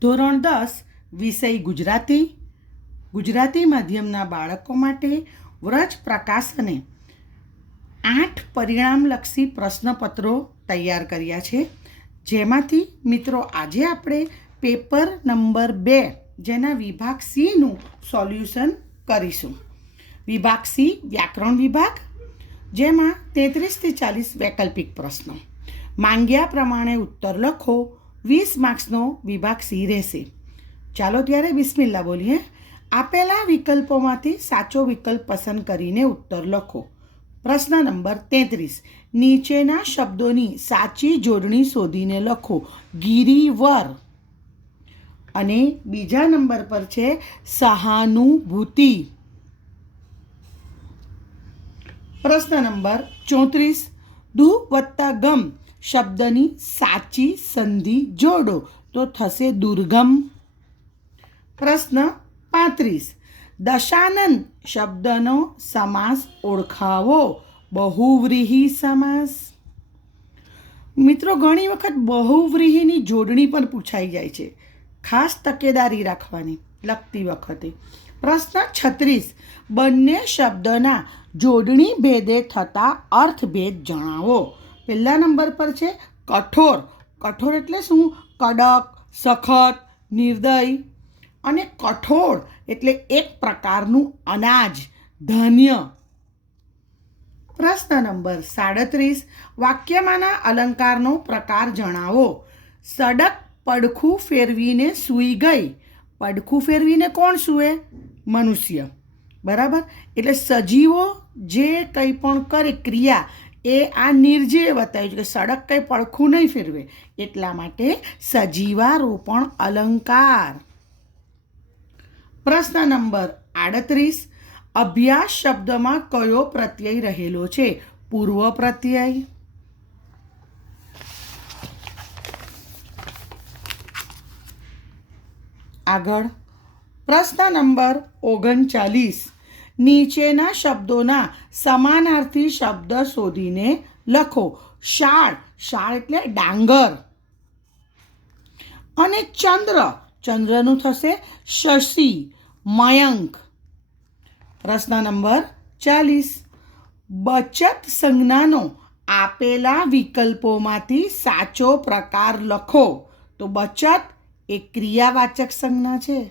ધોરણ દસ, વિષય ગુજરાતી ગુજરાતી માધ્યમના બાળકો માટે વ્રજ પ્રકાશને આઠ પરિણામલક્ષી પ્રશ્નપત્રો તૈયાર કર્યા છે. જેમાંથી મિત્રો આજે આપણે પેપર નંબર બે જેના વિભાગ સીનું સોલ્યુશન કરીશું. વિભાગ સી, વ્યાકરણ વિભાગ, જેમાં તેત્રીસથી ચાલીસ વૈકલ્પિક પ્રશ્નો. માંગ્યા પ્રમાણે ઉત્તર લખો. વીસ માર્ક્સનો વિભાગ સી રહેશે. ચાલો ત્યારે બિસ્મિલ્લા બોલીએ. આપેલા વિકલ્પોમાંથી સાચો વિકલ્પ પસંદ કરીને ઉત્તર લખો. પ્રશ્ન નંબર તેત્રીસ. નીચેના શબ્દોની સાચી જોડણી શોધીને લખો. ગિરિવર. અને બીજા નંબર પર છે, સહાનુભૂતિ. પ્રશ્ન નંબર ચોત્રીસ. દુ વત્તા ગમ. શબ્દની સાચી સંધિ જોડો. તો થશે દુર્ગમ. પ્રશ્ન પાંત્રીસ. દશાનંદ શબ્દનો સમાસ ઓળખાવો. બહુવ્રીહી સમાસ. મિત્રો, ઘણી વખત બહુવ્રીહીની જોડણી પણ પૂછાઈ જાય છે. ખાસ તકેદારી રાખવાની લખતી વખતે. પ્રશ્ન છત્રીસ. બંને શબ્દના જોડણી ભેદે થતા અર્થભેદ જણાવો. પહેલા નંબર પર છે કઠોર. કઠોર એટલે શું? કડક, સખત, નિર્દય અને કઠોળ એટલે એક પ્રકારનું અનાજ, ધાન્ય. પ્રશ્ન નંબર સાડત્રીસ. વાક્યમાંના અલંકારનો પ્રકાર જણાવો. સડક પડખું ફેરવીને સૂઈ ગઈ. પડખું ફેરવીને કોણ સૂએ? મનુષ્ય. બરાબર? એટલે સજીવો જે કંઈ પણ કરે, ક્રિયા એ આ નિર્જીવે બતાવ્યું છે કે સડક કંઈ પડખું નહીં ફેરવે એટલા માટે સજીવારોપણ અલંકાર. પ્રશ્ન નંબર આડત્રીસ, અભ્યાસ શબ્દમાં કયો પ્રત્યય રહેલો છે? પૂર્વ પ્રત્યય. આગળ. પ્રશ્ન નંબર ઓગણચાલીસ નીચેના શબ્દોના સમાનાર્થી શબ્દ શોધીને લખો. શાળ. શાળ એટલે ડાંગર. અને ચંદ્ર. ચંદ્રનું થશે શશી. મયંક. પ્રશ્ન નંબર ચાલીસ. બચત સંજ્ઞાનો આપેલા વિકલ્પોમાંથી સાચો પ્રકાર લખો. તો બચત એ ક્રિયાવાચક સંજ્ઞા છે.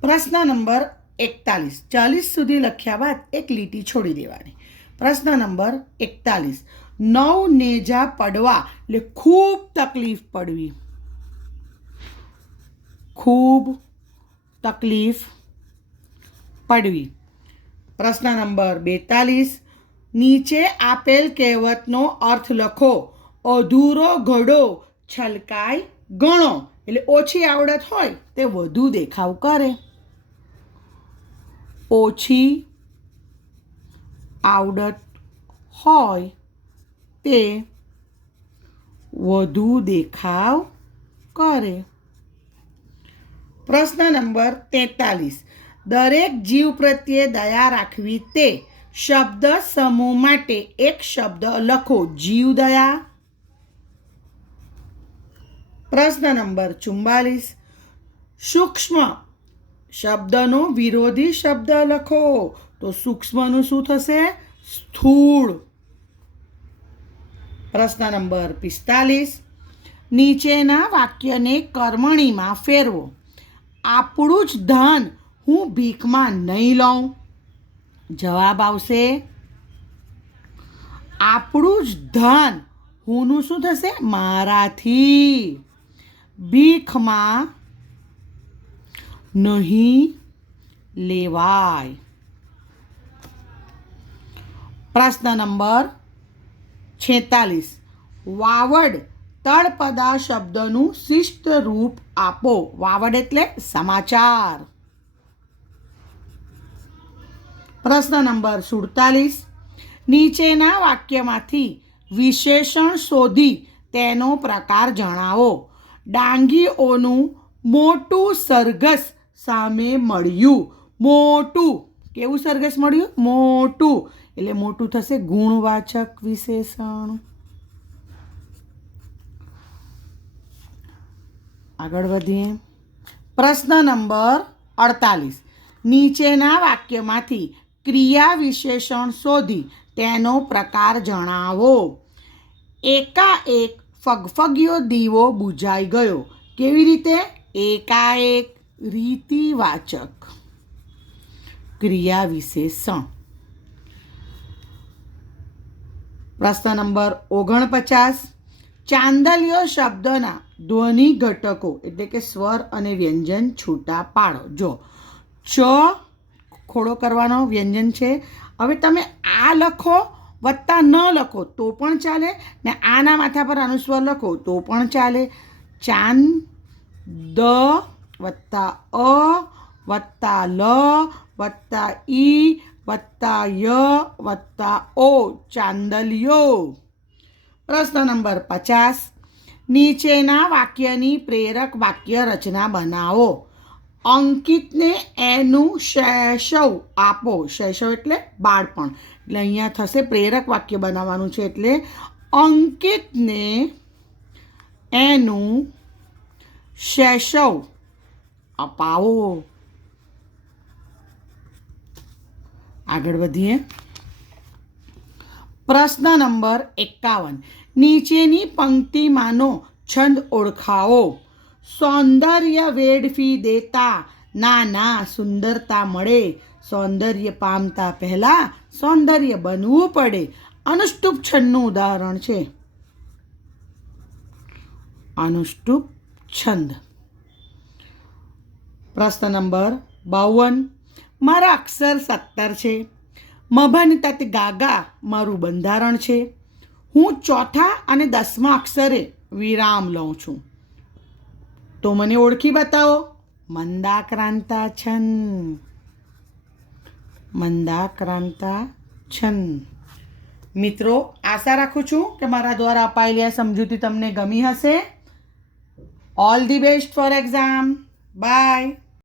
પ્રશ્ન નંબર એકતાલીસ. ચાલીસ સુધી લખ્યા બાદ એક લીટી છોડી દેવાની. પ્રશ્ન નંબર એકતાલીસ. નવ નેજા પડવા એટલે ખૂબ તકલીફ પડવી. ખૂબ તકલીફ પડવી. પ્રશ્ન નંબર બેતાલીસ. નીચે આપેલ કહેવતનો અર્થ લખો, અધૂરો ઘડો છલકાય ગણો. એટલે ઓછી આવડત હોય તે વધુ દેખાવ કરે. ઓછી આવડત હોય તે વધુ દેખાવ કરે. પ્રશ્ન નંબર તેતાલીસ. દરેક જીવ પ્રત્યે દયા રાખવી તે શબ્દ સમૂહ માટે એક શબ્દ લખો, જીવ દયા. પ્રશ્ન નંબર ચુમ્બાલીસ સૂક્ષ્મ શબ્દનો વિરોધી શબ્દ લખો. તો સૂક્ષ્મનું શું થશે? સ્થૂળ. પ્રશ્ન નંબર પિસ્તાલીસ. નીચેના વાક્યને કર્મણીમાં ફેરવો. આપણું જ ધન હું ભીખમાં નહીં લઉં. જવાબ આવશે, આપણું જ ધન હુંનું શું થશે? મારાથી. ભીખમાં નહીં લેવાય. પ્રશ્ન નંબર છેતાલીસ. વાવડ તળપદા શબ્દનું શિષ્ટ રૂપ આપો. વાવડ એટલે સમાચાર. પ્રશ્ન નંબર સુડતાલીસ. નીચેના વાક્યમાંથી વિશેષણ શોધી તેનો પ્રકાર જણાવો. ડાંગીઓનું મોટું સરઘસ સામે મળ્યું. મોટું. કેવું સરઘસ મળ્યું? મોટું. એટલે મોટું થશે ગુણવાચક વિશેષણ. આગળ વધીએ. પ્રશ્ન નંબર અડતાલીસ. નીચેના વાક્યમાંથી ક્રિયા વિશેષણ શોધી તેનો પ્રકાર જણાવો. એકાએક ફગફગિયો દીવો બુઝાઈ ગયો. કેવી રીતે? એકાએક. રીતિવાચક ક્રિયા વિશેષણ પ્રશ્ન નંબર ઓગણપચાસ. ચાંદલિયો શબ્દના ધ્વનિ ઘટકો એટલે કે સ્વર અને વ્યંજન છૂટા પાડો. જો, ચ ખોડો કરવાનો વ્યંજન છે. હવે તમે આ લખો, વત્તા ન લખો તો પણ ચાલે ને આના માથા પર અનુસ્વર લખો તો પણ ચાલે. ચાંદ દ વત્તા અ, વત્તા લ, વત્તા ઈ, વત્તા ય, વત્તા ઓ. ચાંદલિયો. પ્રશ્ન નંબર પચાસ. નીચેના વાક્યની પ્રેરક વાક્ય રચના બનાવો. અંકિતને એનું શૈશવ આપો. શૈશવ એટલે બાળપણ. એટલે અહીંયા થશે પ્રેરક વાક્ય બનાવવાનું છે એટલે અંકિતને એનું શૈશવ અપાવો. આગળ વધીએ. પ્રશ્ન નંબર એકાવન. નીચેની પંક્તિમાંનો છંદ ઓળખાવો. સૌંદર્ય વેડફી દેતા ના ના સુંદરતા મળે. સૌંદર્ય પામતા પહેલાં સૌંદર્ય બનવું પડે. અનુષ્ટુપ છંદનું ઉદાહરણ છે. અનુષ્ટુપ છંદ. પ્રશ્ન નંબર બાવન. મારા અક્ષર સત્તર છે. મભન તત ગાગા મારું બંધારણ છે. હું ચોથા અને દસમા અક્ષરે વિરામ લઉં છું. તો મને ઓળખી બતાવો. મંદાક્રાંતા છન મંદાક્રાંતા છન મિત્રો, આશા રાખું છું કે મારા દ્વારા અપાયેલી આ સમજૂતી તમને ગમી હશે. All the best for exam bye